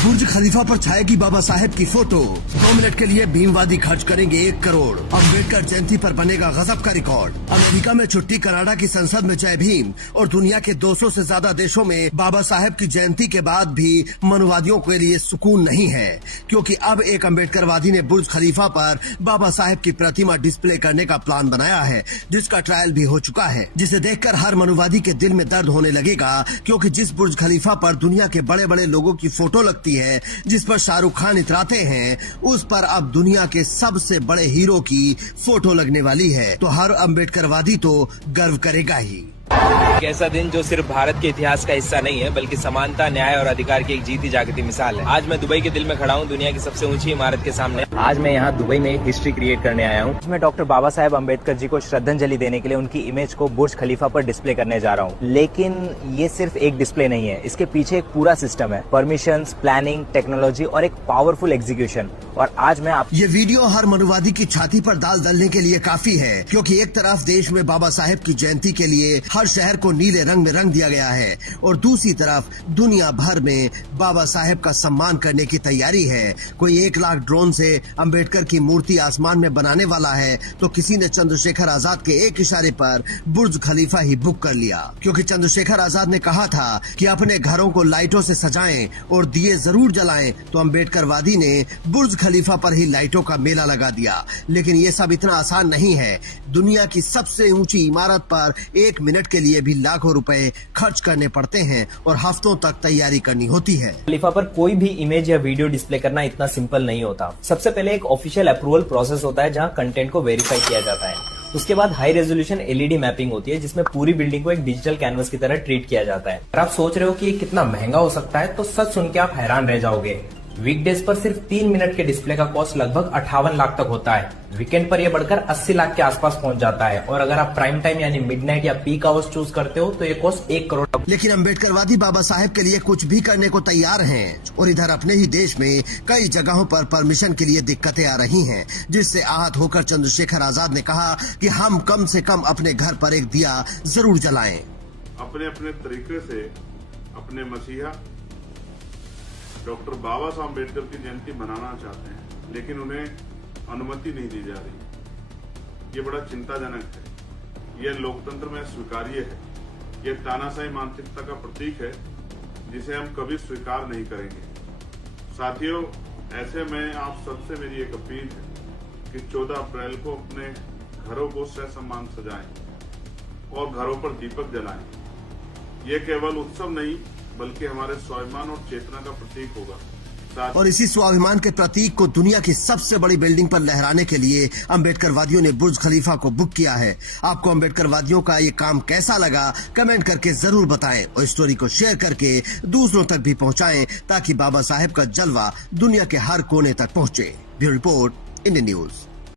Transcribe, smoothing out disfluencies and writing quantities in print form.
बुर्ज खलीफा पर छाएगी बाबा साहेब की photo. 2 minute के लिए भीमवादी खर्च करेंगे 1 करोड़। अम्बेडकर जयंती पर बनेगा गजब का रिकॉर्ड। अमेरिका में छुट्टी, कनाडा की संसद में जय भीम और दुनिया के 200 से ज्यादा देशों में बाबा साहेब की जयंती के बाद भी मनुवादियों के लिए सुकून नहीं है, क्योंकि अब एक अम्बेडकरवादी ने बुर्ज खलीफा पर बाबा साहेब की प्रतिमा डिस्प्ले करने का प्लान बनाया है, जिसका ट्रायल भी हो चुका है, जिसे देखकर हर मनुवादी के दिल में दर्द होने लगेगा, क्योंकि जिस बुर्ज खलीफा पर दुनिया के बड़े बड़े लोगों की फोटो लगती है, जिस पर शाहरुख खान इतराते हैं, उस पर अब दुनिया के सबसे बड़े हीरो की फोटो लगने वाली है। तो हर अम्बेडकरवादी तो गर्व करेगा ही। एक ऐसा दिन जो सिर्फ भारत के इतिहास का हिस्सा नहीं है, बल्कि समानता, न्याय और अधिकार की एक जीती जागती मिसाल है। आज मैं दुबई के दिल में खड़ा हूँ, दुनिया की सबसे ऊंची इमारत के सामने। आज मैं यहाँ दुबई में एक हिस्ट्री क्रिएट करने आया हूँ। मैं डॉक्टर बाबा साहेब अम्बेडकर जी को श्रद्धांजलि देने के लिए उनकी इमेज को बुर्ज खलीफा पर डिस्प्ले करने जा रहा हूँ। लेकिन ये सिर्फ एक डिस्प्ले नहीं है, इसके पीछे एक पूरा सिस्टम है, परमिशन, प्लानिंग, टेक्नोलॉजी और एक पावरफुल एग्जीक्यूशन। और आज मैं ये वीडियो हर मनुवादी की छाती पर दाल डालने के लिए काफी है, क्योंकि एक तरफ देश में बाबा साहेब की जयंती के लिए हर शहर को नीले रंग में रंग दिया गया है, और दूसरी तरफ दुनिया भर में बाबा साहेब का सम्मान करने की तैयारी है। कोई 1 लाख ड्रोन से अम्बेडकर की मूर्ति आसमान में बनाने वाला है, तो किसी ने चंद्रशेखर आजाद के एक इशारे पर बुर्ज खलीफा ही बुक कर लिया, क्योंकि चंद्रशेखर आजाद ने कहा था कि अपने घरों को लाइटों से सजाएं और दिए जरूर जलाएं, तो अम्बेडकरवादी ने बुर्ज खलीफा पर ही लाइटों का मेला लगा दिया। लेकिन ये सब इतना आसान नहीं है। दुनिया की सबसे ऊंची इमारत पर 1 मिनट के लिए भी लाखों रुपए खर्च करने पड़ते हैं और हफ्तों तक तैयारी करनी होती है। खलीफा पर कोई भी इमेज या वीडियो डिस्प्ले करना इतना सिंपल नहीं होता। सबसे पहले एक ऑफिशियल अप्रूवल प्रोसेस होता है, जहां कंटेंट को वेरीफाई किया जाता है। उसके बाद हाई रेजोल्यूशन एलईडी मैपिंग होती है, जिसमें पूरी बिल्डिंग को एक डिजिटल कैनवस की तरह ट्रीट किया जाता है। अगर आप सोच रहे हो कि ये कितना महंगा हो सकता है, तो सच सुन के आप हैरान रह जाओगे। वीकडेज पर सिर्फ 3 मिनट के डिस्प्ले का कॉस्ट लगभग 58 लाख तक होता है। वीकेंड पर यह बढ़कर 80 लाख के आसपास पहुंच जाता है, और अगर आप प्राइम टाइम यानी मिडनाइट या पीक आवर्स चूज करते हो तो ये कॉस्ट 1 करोड़। लेकिन अम्बेडकरवादी बाबा साहेब के लिए कुछ भी करने को तैयार हैं, और इधर अपने ही देश में कई जगहों पर परमिशन के लिए दिक्कतें आ रही हैं, जिससे आहत होकर चंद्रशेखर आजाद ने कहा कि हम कम से कम अपने घर पर एक दिया जरूर जलाएं। अपने अपने तरीके से अपने मसीहा डॉक्टर बाबा साहब अम्बेडकर की जयंती मनाना चाहते हैं, लेकिन उन्हें अनुमति नहीं दी जा रही। ये बड़ा चिंताजनक है। यह लोकतंत्र में स्वीकार्य है। यह तानाशाही मानसिकता का प्रतीक है, जिसे हम कभी स्वीकार नहीं करेंगे। साथियों, ऐसे में आप सबसे मेरी एक अपील है कि 14 अप्रैल को अपने घरों को ससम्मान सजाएं और घरों पर दीपक जलाएं। यह केवल उत्सव नहीं, बल्कि हमारे स्वाभिमान और चेतना का प्रतीक होगा। और इसी स्वाभिमान के प्रतीक को दुनिया की सबसे बड़ी बिल्डिंग पर लहराने के लिए अम्बेडकरवादियों ने बुर्ज खलीफा को बुक किया है। आपको अम्बेडकरवादियों का ये काम कैसा लगा, कमेंट करके जरूर बताएं, और स्टोरी को शेयर करके दूसरों तक भी पहुंचाएं, ताकि बाबा साहेब का जलवा दुनिया के हर कोने तक पहुंचे। Bureau report, Indian news.